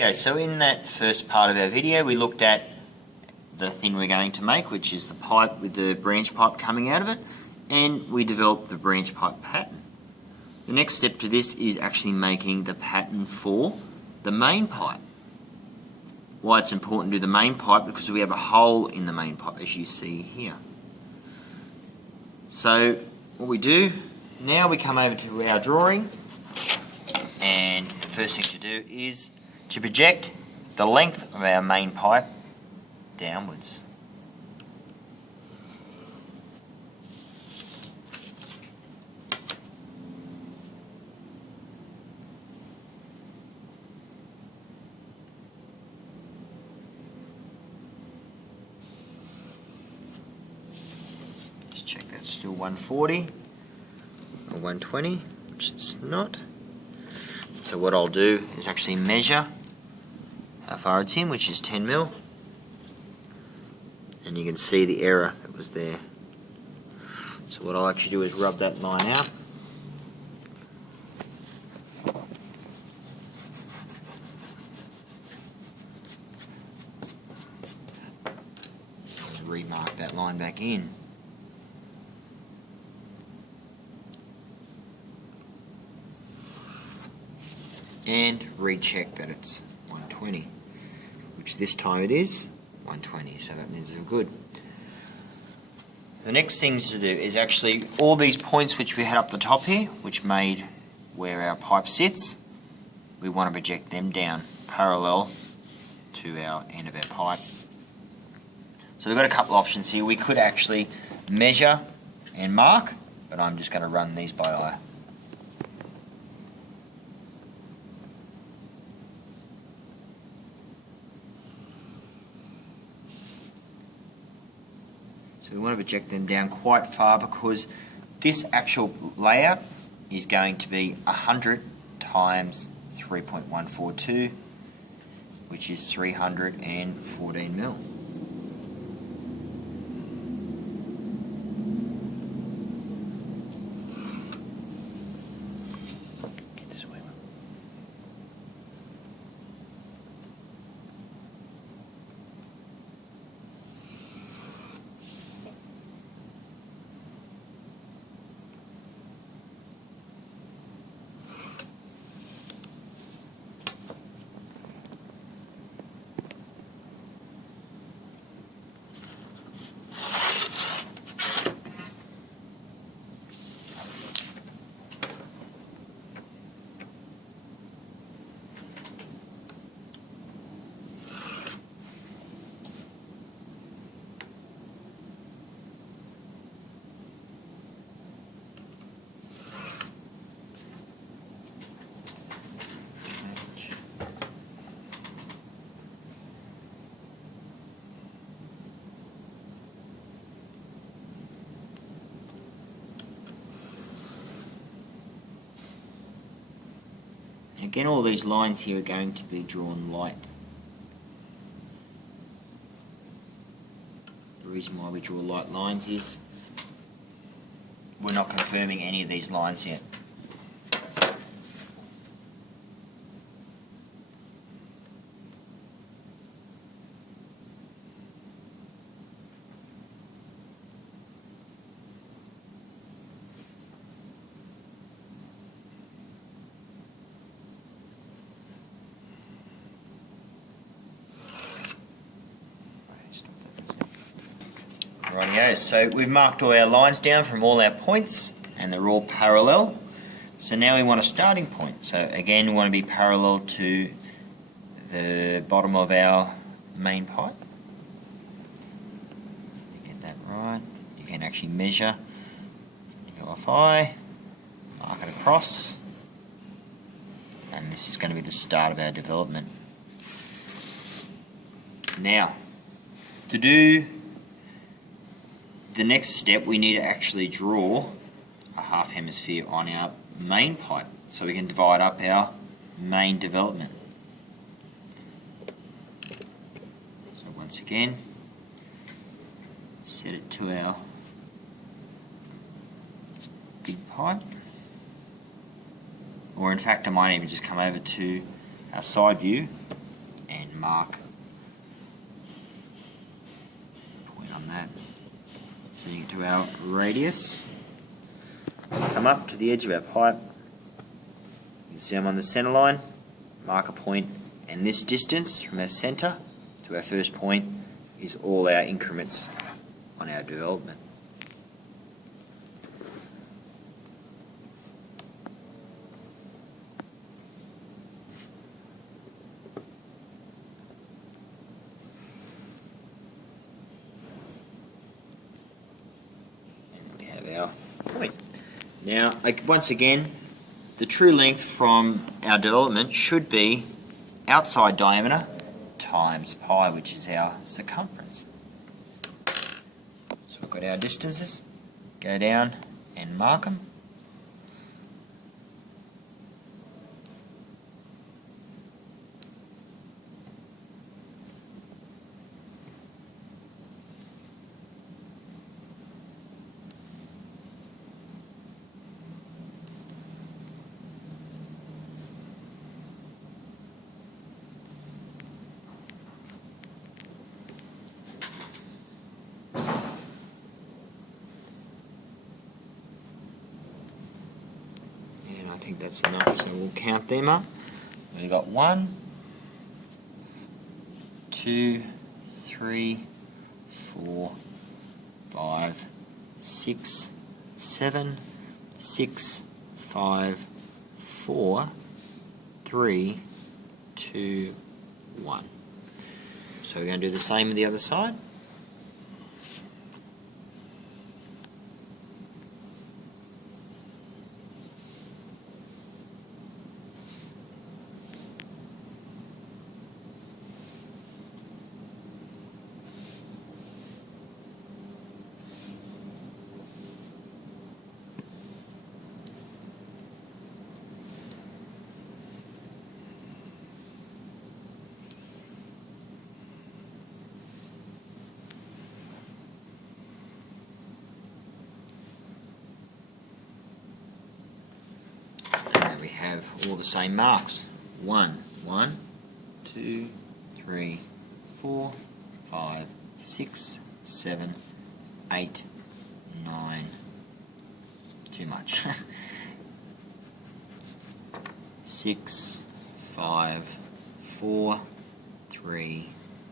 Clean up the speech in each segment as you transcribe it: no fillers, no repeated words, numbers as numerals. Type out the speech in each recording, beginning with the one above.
Yeah, so in that first part of our video we looked at the thing we're going to make, which is the pipe with the branch pipe coming out of it, and we developed the branch pipe pattern. The next step to this is actually making the pattern for the main pipe. Why it's important to do the main pipe, because we have a hole in the main pipe as you see here. So what we do, now we come over to our drawing, and the first thing to do is to project the length of our main pipe downwards. Just check that's still 140 or 120, which it's not. So what I'll do is actually measure how far it's in, which is 10 mil, and you can see the error that was there. So what I'll actually do is rub that line out. Just remark that line back in. And recheck that it's 120, which this time it is 120, so that means it's good. The next thing to do is actually all these points which we had up the top here, which made where our pipe sits, we want to project them down parallel to our end of our pipe. So we've got a couple of options here. We could actually measure and mark, but I'm just going to run these by eye. So we want to project them down quite far, because this actual layout is going to be 100 times 3.142, which is 314 mil. Get this way. Again, all these lines here are going to be drawn light. The reason why we draw light lines is we're not confirming any of these lines yet. Rightio, so we've marked all our lines down from all our points, and they're all parallel. So now we want a starting point. So again, we want to be parallel to the bottom of our main pipe. Get that right. You can actually measure. You go off eye, mark it across, and this is going to be the start of our development. Now, to do the next step, we need to actually draw a half hemisphere on our main pipe so we can divide up our main development. So once again, set it to our big pipe, or in fact I might even just come over to our side view mark point on that. Sending it to our radius. Come up to the edge of our pipe. You can see I'm on the center line. Mark a point, and this distance from our center to our first point is all our increments on our development. And we have our point. Now, once again, the true length from our development should be outside diameter times pi, which is our circumference. So we've got our distances, go down and mark them. I think that's enough, so we'll count them up. We've got 1, 2, 3, 4, 5, 6, 7, 6, 5, 4, 3, 2, 1. So we're going to do the same with the other side. We have all the same marks. 1, 2, 3, 4, 5, 6, 7, 8, 9. Too much. 6, 5, 4, 3,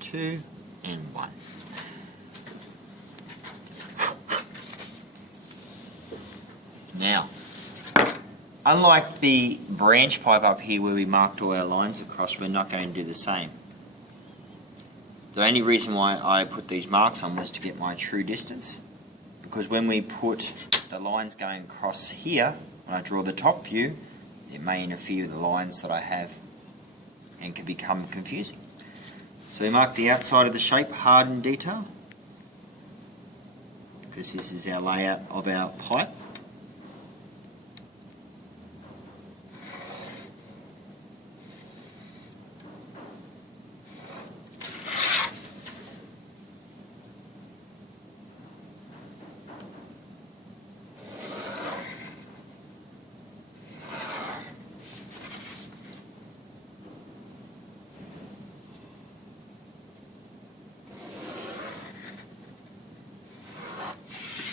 2, and 1. Now, unlike the branch pipe up here where we marked all our lines across, we're not going to do the same. The only reason why I put these marks on was to get my true distance, because when we put the lines going across here, when I draw the top view, it may interfere with the lines that I have and can become confusing. So we mark the outside of the shape hard in detail, because this is our layout of our pipe.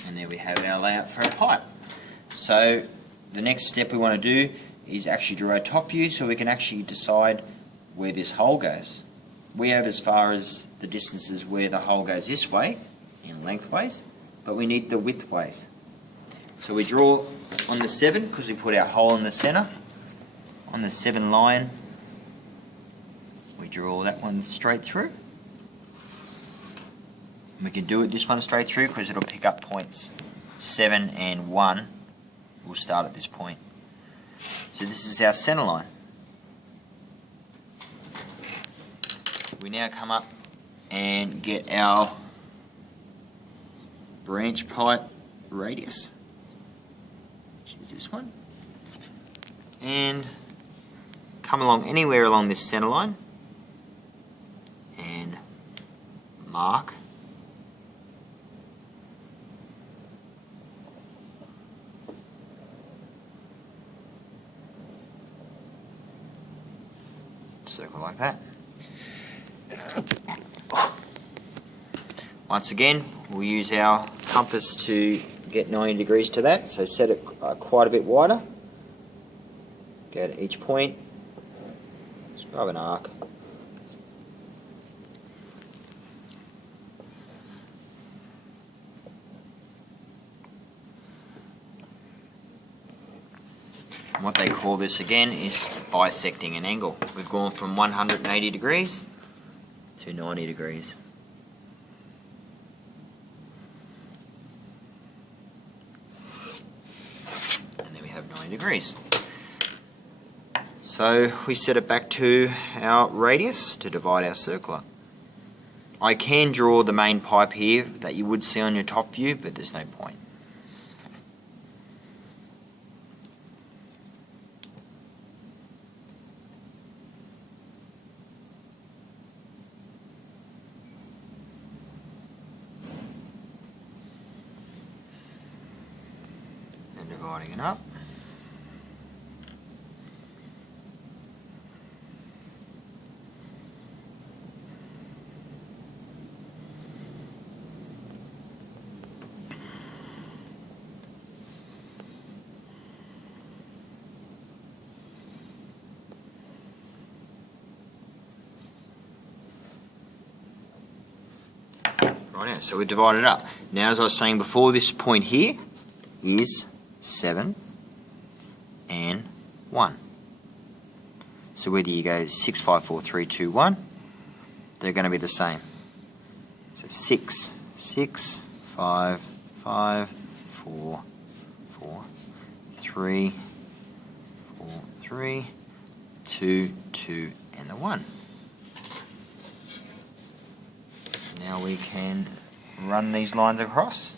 And there we have our layout for our pipe. So the next step we want to do is actually draw a top view so we can actually decide where this hole goes. We have as far as the distances where the hole goes this way, in lengthways, but we need the widthways. So we draw on the 7 because we put our hole in the center. On the 7 line, we draw that one straight through. And we can do it this one straight through because it'll pick up points 7 and 1. We'll start at this point. So this is our center line. We now come up and get our branch pipe radius, which is this one, and come along anywhere along this center line and mark circle like that. Once again, we'll use our compass to get 90 degrees to that, so set it quite a bit wider. Go to each point, describe an arc. And what they call this again is bisecting an angle. We've gone from 180 degrees to 90 degrees. And then we have 90 degrees. So we set it back to our radius to divide our circle up. I can draw the main pipe here that you would see on your top view, but there's no point. And dividing it up. Right, so we divided it up. Now, as I was saying before, this point here is 7 and 1. So whether you go 6, 5, 4, 3, 2, 1, they're going to be the same. So 6, 6, 5, 5, 4, 4, 3, 4, 3, 2, 2, and the 1. Now we can run these lines across.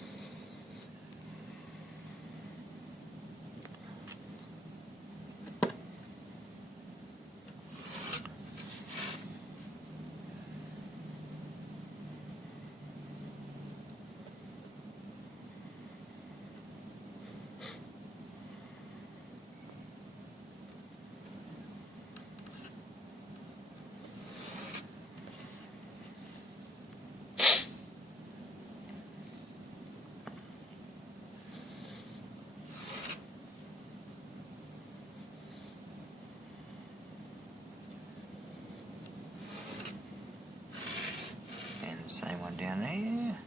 Same one down there.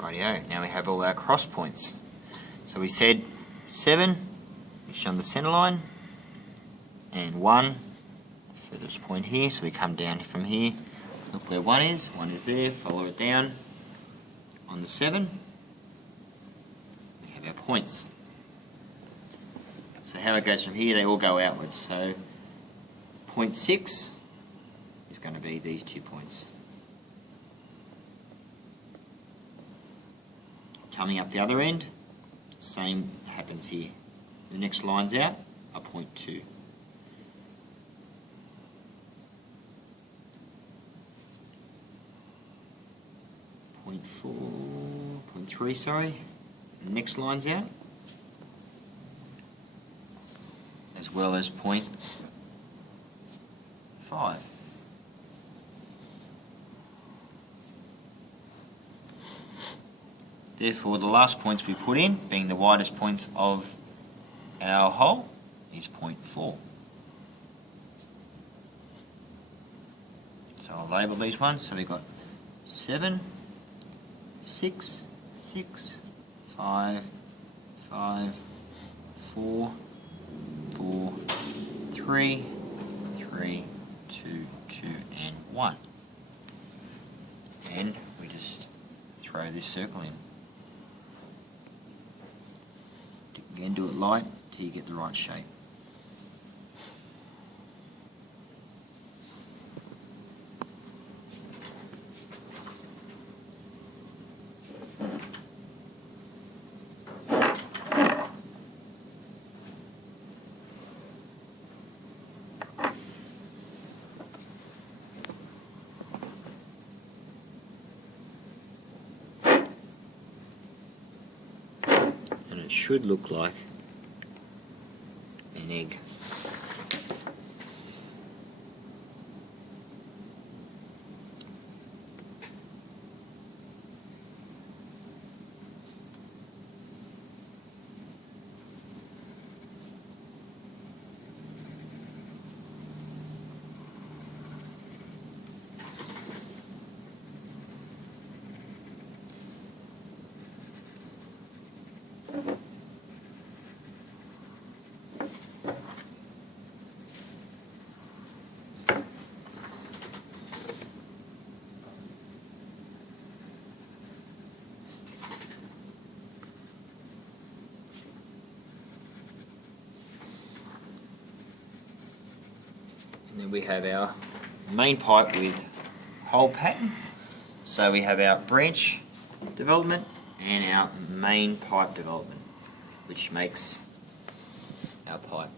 Rightio, now we have all our cross points. So we said 7, which is on the centre line, and 1 for this point here, so we come down from here, look where 1 is there, follow it down. On the 7, we have our points. So how it goes from here, they all go outwards. So point 6 is going to be these 2 points. Coming up the other end, same happens here. The next lines out are point 2. Point 4, point 3, sorry. The next line's out, as well as point 5. Therefore, the last points we put in, being the widest points of our hole, is point 4. So I'll label these ones. So we've got 7, 6, 6, 5, 5, 4, 4, 3, 3, 2, 2, and 1. And we just throw this circle in. Again, do it light till you get the right shape. should look like an egg. And then we have our main pipe with hole pattern. So we have our branch development and our main pipe development, which makes our pipe.